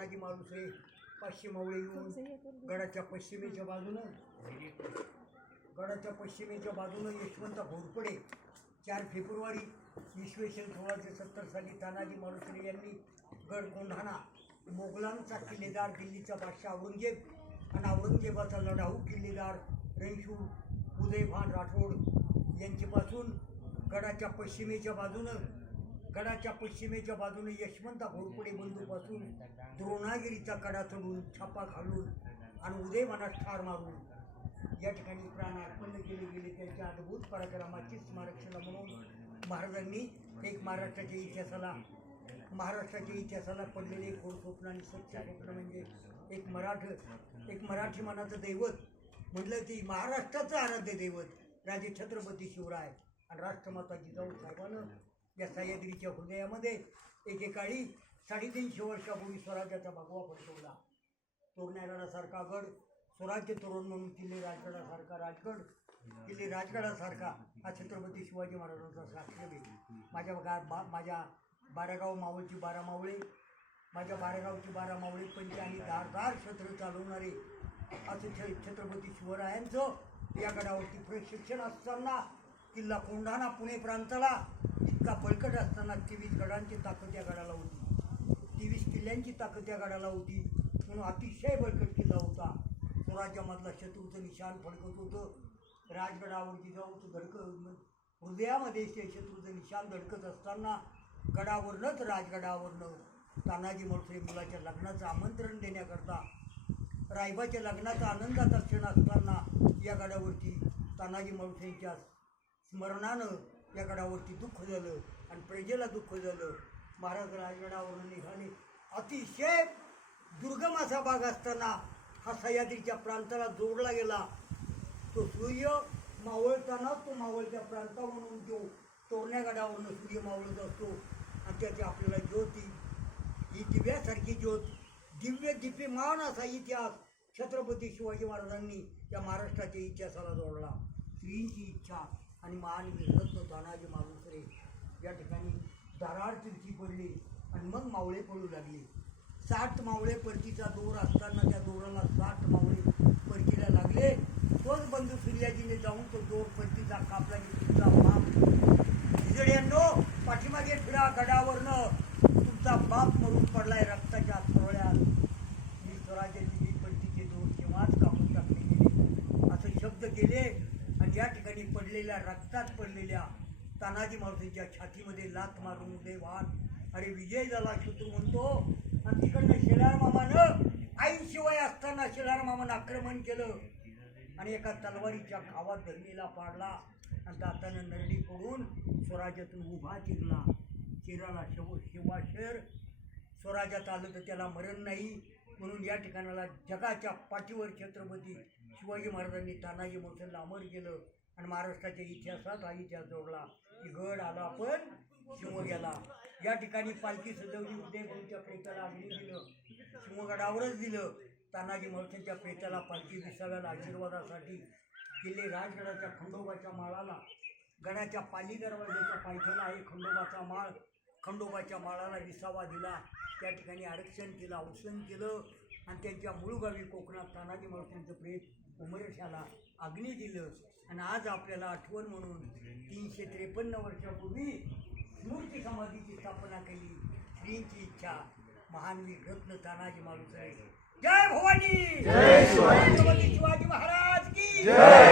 तानाजी मालुसरे 500 मावळे येऊन गडाच्या पश्चिमेच्या बाजूनं यशवंत घोरपडे 4 फेब्रुवारी इसवी सन 1670 साली तानाजी मालुसरे यांनी गड कोंढाणा मोगलांचा किल्लेदार दिल्लीचा बादशाह औरंगजेब आणि औरंगजेबाचा लढाऊ किल्लेदार रणशूर उदयभान राठोड यांच्यापासून गडाच्या पश्चिमेच्या बाजूने यशवंत घोरपडे बंधूपासून द्रोणागिरीचा कडा चढून छापा घालून आणि उदयभानात ठार मारून या ठिकाणी प्राण अर्पण केले गेले. त्यांच्या अद्भुत पराक्रमाची स्मारकशिला म्हणून महाराजांनी एक महाराष्ट्राच्या इतिहासाला पडलेले एक स्वप्न आणि सत्य स्वप्न म्हणजे एक मराठी मनाचं दैवत म्हटलं की महाराष्ट्राचं आराध्य दैवत राजे छत्रपती शिवराय आणि राष्ट्रमाता जिजाऊ साहेबांनं या सह्याद्रीच्या हृदयामध्ये एकेकाळी 350 वर्षापूर्वी स्वराज्याचा भगवा फडकवला. तोरण्यागडासारखा गड स्वराज्य तोरण म्हणून किल्ले राजगडासारखा हा छत्रपती शिवाजी महाराजांचा साक्षर आहे. माझ्या 12 गाव मावळची 12 मावळे, माझ्या 12 गावची 12 मावळे पंच आणि धारदार शस्त्र चालवणारे असं छत्रपती शिवरायांचं या गडावरती प्रशिक्षण असताना किल्ला कोंढाणा पुणे प्रांताला इतका बळकट असताना 23 गडांची ताकद या गडाला होती, 23 किल्ल्यांची ताकद या गडाला होती. म्हणून अतिशय बळकट किल्ला होता. स्वराज्यामधला शत्रूचं निशाण फडकत होतं. राजगडावर जिजाऊचं हृदयामध्ये शत्रूचं निशाण धडकत असताना राजगडावरनं तानाजी मालुसरे मुलाच्या लग्नाचं आमंत्रण देण्याकरता रायबाच्या लग्नाचा आनंदाचा क्षण असताना या गडावरती तानाजी मालुसरेंच्या स्मरणानं या गडावरती दुःख झालं आणि प्रजेला दुःख झालं. महाराज राजगडावरून निघाले. अतिशय दुर्गम असा भाग असताना हा सह्याद्रीच्या प्रांताला जोडला गेला. तो सूर्य मावळताना तो मावळत्या प्रांतावरून जो तोरण्या गडावरून सूर्य मावळत असतो आणि त्याची आपल्याला ज्योती ही दिव्यासारखी ज्योत दिव्य दिप्यमान असा इतिहास छत्रपती शिवाजी महाराजांनी या महाराष्ट्राच्या इतिहासाला जोडला. श्रींची इच्छा आणि महान रत्न तानाजी मालुसरे या ठिकाणी दरार तिरकी पडली आणि मग मावळे पडू लागले. 60 मावळे परतीचा दोर असताना त्या दोराला 60 मावळे परतीला लागले. तोच बंधू सूर्याजीने जाऊन तो दोर परतीचा कापला की तुमचा बाप हिजड्यांनो पाठीमागे फिरा, गडावरनं तुमचा बाप मरून पडलाय रक्ताच्या थोड्यात. मी स्वराज्याची ही परतीचे दोर केव्हाच कापून टाकले गेले असे शब्द केले आणि या ठिकाणी रक्तात पडलेल्या तानाजी मालुसरेंच्या छातीमध्ये लाथ मारून उदयभान अरे विजय झाला शत्रू म्हणतो. आणि तिकडनं शेलार मामानं आईशिवाय असताना शेलार मामानं आक्रमण केलं आणि एका तलवारीच्या घावात धरणीला पाडला आणि दातानं नरडी पडून स्वराज्यातून उभा चिरला. चिराला शिवाशेर स्वराज्यात आलं तर त्याला मरण नाही म्हणून या ठिकाणाला जगाच्या पाठीवर छत्रपती शिवाजी महाराजांनी तानाजी मालुसरेला अमर केलं आणि महाराष्ट्राच्या इतिहासात हा इतिहास जोडला की गड आला पण शिव गेला. या ठिकाणी पालखी सजवली. उदयभाऊच्या प्रेताला अग्नी दिलं, शिवगडावरच दिलं. तानाजी मालुसरेंच्या प्रेताला पालखी विसाव्याला आशीर्वादासाठी किल्ले राजगडाच्या खंडोबाच्या माळाला, गडाच्या पाली दरवाजाच्या पायथ्याला आहे खंडोबाचा माळ, खंडोबाच्या माळाला विसावा दिला. त्या ठिकाणी आरक्षण केलं, औषण केलं आणि त्यांच्या मूळ गावी कोकणात तानाजी मालुसरेंचं प्रेत उमरठ्याला अग्नी दिलं. आणि आज आपल्याला आठवण म्हणून 353 वर्षापूर्वी स्मृती समाधीची स्थापना केली. श्रींची इच्छा महान वीर रत्न तानाजी मालुसरे. जय भवानी, जय शिवाजी महाराज की जय.